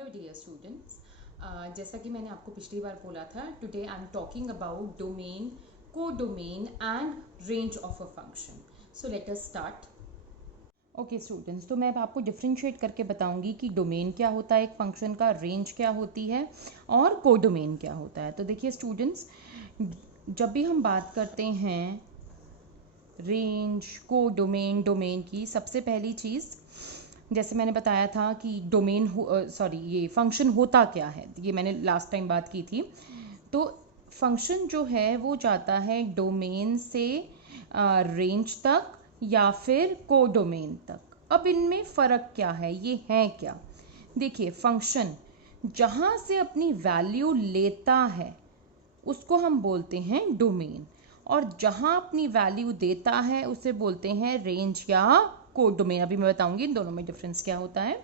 Hello dear students, जैसा कि मैंने आपको पिछली बार बोला था, today I am talking about domain, codomain and range of a function. So let us start. Okay students, तो मैं अब आपको डिफ्रेंशिएट करके बताऊंगी कि डोमेन क्या होता है एक फंक्शन का, रेंज क्या होती है और कोडोमेन क्या होता है. तो देखिए स्टूडेंट्स, जब भी हम बात करते हैं रेंज, कोडोमेन, डोमेन की, सबसे पहली चीज़ जैसे मैंने बताया था कि डोमेन ये फंक्शन होता क्या है, ये मैंने लास्ट टाइम बात की थी. तो फंक्शन जो है वो जाता है डोमेन से रेंज तक या फिर कोडोमेन तक. अब इनमें फ़र्क क्या है, ये है क्या? देखिए, फंक्शन जहाँ से अपनी वैल्यू लेता है उसको हम बोलते हैं डोमेन, और जहाँ अपनी वैल्यू देता है उसे बोलते हैं रेंज या कोडोमेन. अभी मैं बताऊंगी इन दोनों में डिफरेंस क्या होता है.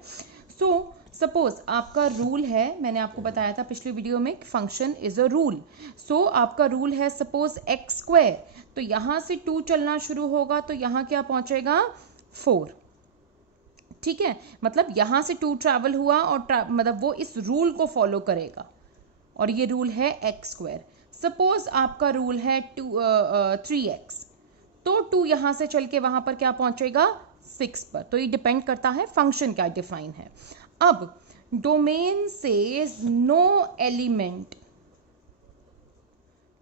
सो सपोज आपका रूल है, मैंने आपको बताया था पिछली वीडियो में, फंक्शन इज अ रूल. सो आपका रूल है सपोज एक्स स्क्वायर, तो यहाँ से 2 चलना शुरू होगा तो यहाँ क्या पहुँचेगा 4. ठीक है, मतलब यहाँ से 2 ट्रैवल हुआ और मतलब वो इस रूल को फॉलो करेगा, और ये रूल है एक्स स्क्वायर. सपोज आपका रूल है 3x, तो 2 यहाँ से चल के वहाँ पर क्या पहुँचेगा 6 पर. तो ये डिपेंड करता है फंक्शन क्या डिफाइन है. अब domain says no element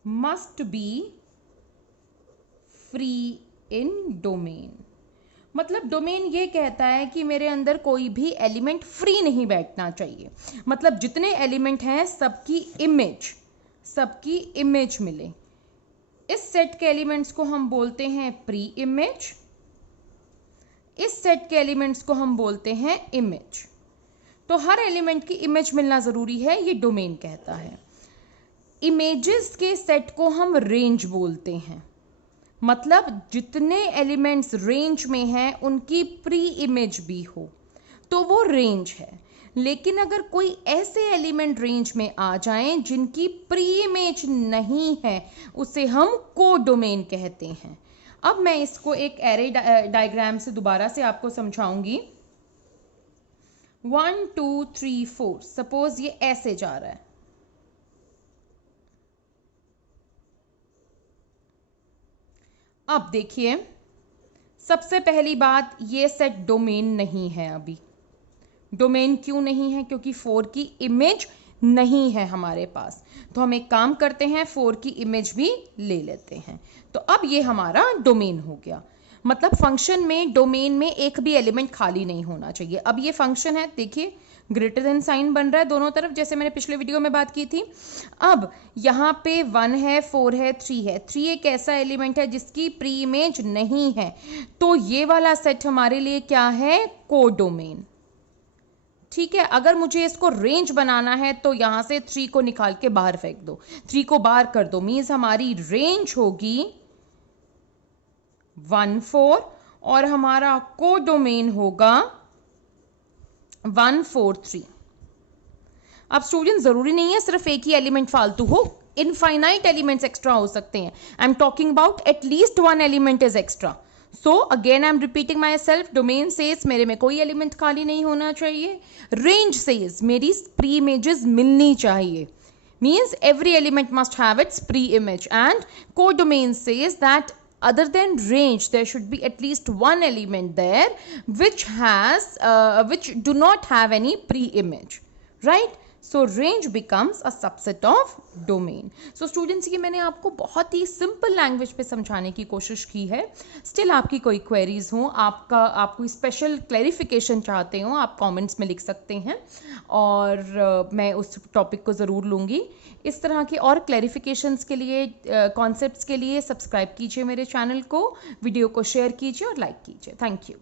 must be free in domain. मतलब डोमेन ये कहता है कि मेरे अंदर कोई भी एलिमेंट फ्री नहीं बैठना चाहिए. मतलब जितने एलिमेंट हैं सबकी इमेज मिले. इस सेट के एलिमेंट्स को हम बोलते हैं प्री इमेज, इस सेट के एलिमेंट्स को हम बोलते हैं इमेज. तो हर एलिमेंट की इमेज मिलना जरूरी है, ये डोमेन कहता है. इमेजेस के सेट को हम रेंज बोलते हैं. मतलब जितने एलिमेंट्स रेंज में हैं उनकी प्री इमेज भी हो तो वो रेंज है. लेकिन अगर कोई ऐसे एलिमेंट रेंज में आ जाएं जिनकी प्री इमेज नहीं है, उसे हम कोडोमेन कहते हैं. अब मैं इसको एक एरे डायग्राम से दोबारा से आपको समझाऊंगी. 1 2 3 4, सपोज ये ऐसे जा रहा है. अब देखिए, सबसे पहली बात, ये सेट डोमेन नहीं है. अभी डोमेन क्यों नहीं है? क्योंकि 4 की इमेज नहीं है हमारे पास. तो हम एक काम करते हैं, 4 की इमेज भी ले लेते हैं. तो अब ये हमारा डोमेन हो गया. मतलब फंक्शन में, डोमेन में एक भी एलिमेंट खाली नहीं होना चाहिए. अब ये फंक्शन है, देखिए ग्रेटर देन साइन बन रहा है दोनों तरफ, जैसे मैंने पिछले वीडियो में बात की थी. अब यहाँ पे 1 है, 4 है, 3 है. 3 एक ऐसा एलिमेंट है जिसकी प्री इमेज नहीं है, तो ये वाला सेट हमारे लिए क्या है? कोडोमेन. ठीक है, अगर मुझे इसको रेंज बनाना है तो यहां से 3 को निकाल के बाहर फेंक दो, 3 को बाहर कर दो, मीन्स हमारी रेंज होगी 1 4 और हमारा कोडोमेन होगा 1 4 3. अब स्टूडेंट, जरूरी नहीं है सिर्फ एक ही एलिमेंट फालतू हो, इनफाइनाइट एलिमेंट्स एक्स्ट्रा हो सकते हैं. I am talking about at least 1 element is extra. So again I am repeating my self. Domain says मेरे में कोई एलिमेंट खाली नहीं होना चाहिए. रेंज सेज मेरी प्री इमेजेस मिलनी चाहिए, means every element must have it's pre image. And codomain says that other than range there should be at least one element there which do not have any pre-image, right? So range becomes a subset of domain. So students, ये मैंने आपको बहुत ही simple language पे समझाने की कोशिश की है. स्टिल आपकी कोई क्वेरीज हो, आप कोई स्पेशल क्लैरिफिकेशन चाहते हो, आप कमेंट्स में लिख सकते हैं और मैं उस टॉपिक को ज़रूर लूँगी. इस तरह की और क्लैरिफिकेशंस के लिए, कॉन्सेप्ट्स के लिए सब्सक्राइब कीजिए मेरे चैनल को, वीडियो को शेयर कीजिए और लाइक कीजिए. Thank you.